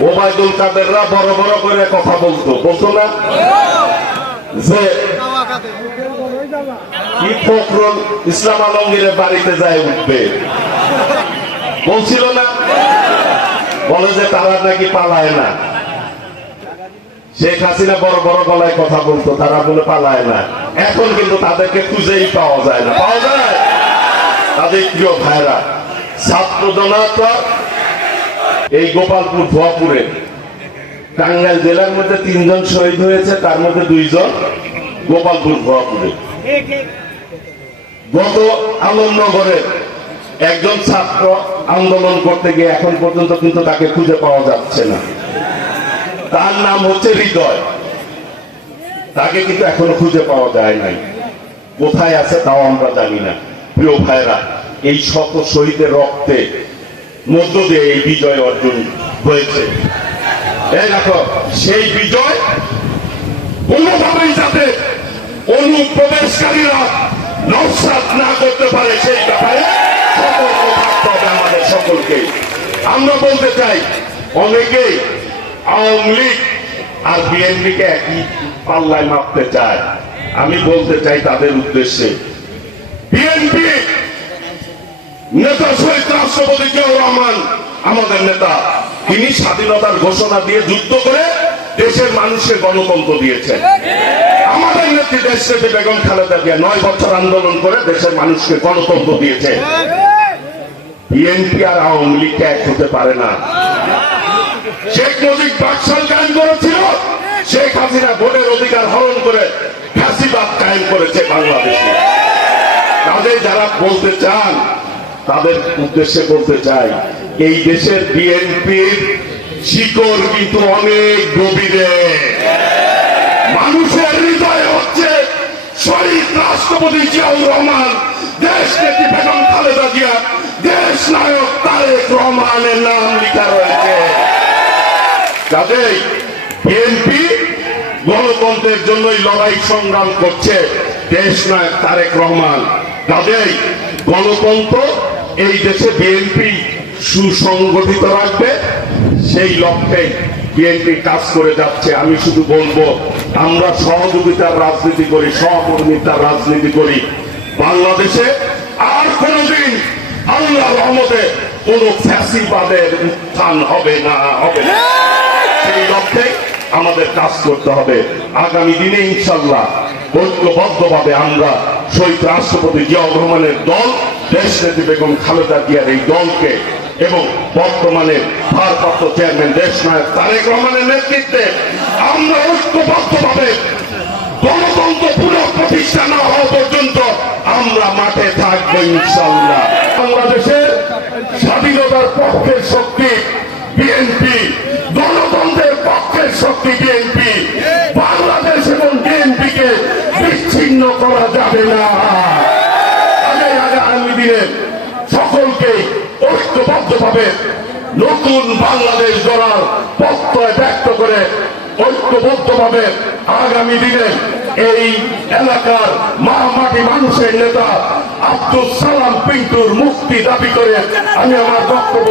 ওবায়দুল কাদেররা বড় বড় করে কথা বলতো বলতো না? যে কি ফখরুল ইসলাম আলমগীরের বাড়িতে যায় উঠবে? বলছিল না? বলে যে তারা নাকি পালায় না। শেখ হাসিনা বড় বড় গলায় কথা বলতো, তারা বলে পালায় না। এখন কিন্তু তাদেরকে খুঁজেই পাওয়া যায় না। পাওয়া যায়? তাদের প্রিয় ভাইরা ছাত্র জনতা এই গোপালপুর ধোয়াপুরে টাঙ্গাইল জেলার মধ্যে তিনজন শহীদ হয়েছে, তার মধ্যে দুইজন গোপালপুর ধোয়াপুরে গত আলমনগরের একজন ছাত্র আন্দোলন করতে গিয়ে এখন পর্যন্ত কিন্তু তাকে খুঁজে পাওয়া যাচ্ছে না। তার নাম হচ্ছে হৃদয়। তাকে কিন্তু এখনও খুঁজে পাওয়া যায় নাই। কোথায় আছে তাও আমরা জানি না। প্রিয় ভাইরা এই শত শহীদের রক্তে মধ্য দিয়ে এই বিজয় অর্জন হয়েছে। দেখো, সেই বিজয় কোনোভাবেই যাতে অনুপ্রবেশকারীরা নস্বাত না করতে পারে, সেই ব্যাপারে আমাদের সকলকে। আমরা বলতে চাই, অনেকেই আওয়ামী লীগ আর বিএনপি কে একই পাল্লায় মাপতে চায়। আমি বলতে চাই তাদের উদ্দেশ্যে, বিএনপি নেতা শহীদ রাষ্ট্রপতি জিয়াউর রহমান, আমাদের নেতা। তিনি স্বাধীনতার ঘোষণা দিয়ে যুদ্ধ করে দেশের মানুষকে গণতন্ত্র দিয়েছেন। আমাদের নেত্রী দেশ বেগম খালেদা জিয়া নয় বছর আন্দোলন করে দেশের মানুষকে গণতন্ত্র দিয়েছে। বিএনপি আর আওয়ামী লীগ এক হতে পারে না। শেখ মুজিব বাকশাল কায়েম করেছিল। শেখ হাসিনা ভোটের অধিকার হরণ করে ফ্যাসিবাদ কায়েম করেছে বাংলাদেশে। কাজে যারা বলতে চান তাদের উদ্দেশ্যে বলতে চাই, এই দেশের বিএনপির শিকড় কিন্তু অনেক গভীরে। মানুষের হৃদয়ে হচ্ছে শহীদ রাষ্ট্রপতি জিয়াউর রহমান, দেশ নেত্রী বেগম খালেদা জিয়া, দেশ নায়ক তারেক রহমানের নাম লেখা রয়েছে। কাজেই বিএনপি গণতন্ত্রের জন্যই লড়াই সংগ্রাম করছে, দেশ নায়ক তারেক রহমান। কাজেই গণতন্ত্র এই দেশে বিএনপি সুসংগঠিত রাখবে, সেই লক্ষ্যে বিএনপি কাজ করে যাচ্ছে। আমি শুধু বলব, আমরা সহযোগিতার রাজনীতি করি, সহকর্মিতার রাজনীতি করি। বাংলাদেশে আর কোনদিন আল্লাহ রহমতে কোন ফ্যাসিবাদের উত্থান হবে না, হবে সেই লক্ষ্যে আমাদের কাজ করতে হবে। আগামী দিনে ইনশাল্লাহ ঐক্যবদ্ধভাবে আমরা শহীদ রাষ্ট্রপতি জিয়াউর রহমানের দল দেশ নেত্রী বেগম খালেদা জিয়ার এই দলকে এবং বর্তমানে ভারপ্রাপ্ত চেয়ারম্যান দেশ নায়ক তারেক রহমানের নেতৃত্বে আমরা ঐক্যবদ্ধভাবে গণতন্ত্র পুনঃ প্রতিষ্ঠা না হওয়া পর্যন্ত আমরা মাঠে থাকব ইনশাল্লাহ বাংলাদেশের স্বাধীনতার পক্ষের শক্তি বিএনপি, গণতন্ত্রের পক্ষের শক্তি বিএনপি, বাংলাদেশ এবং বিএনপি কে বিচ্ছিন্ন করা যাবে না আগে আগামী দিনে সকলকে ঐক্যবদ্ধভাবে নতুন বাংলাদেশ গড়ার প্রত্যয় ব্যক্ত করে ঐক্যবদ্ধভাবে আগামী দিনে এই এলাকার মাটি মানুষের নেতা আব্দুল সালাম পিন্টুর মুক্তি দাবি করে আমি আমার বক্তব্য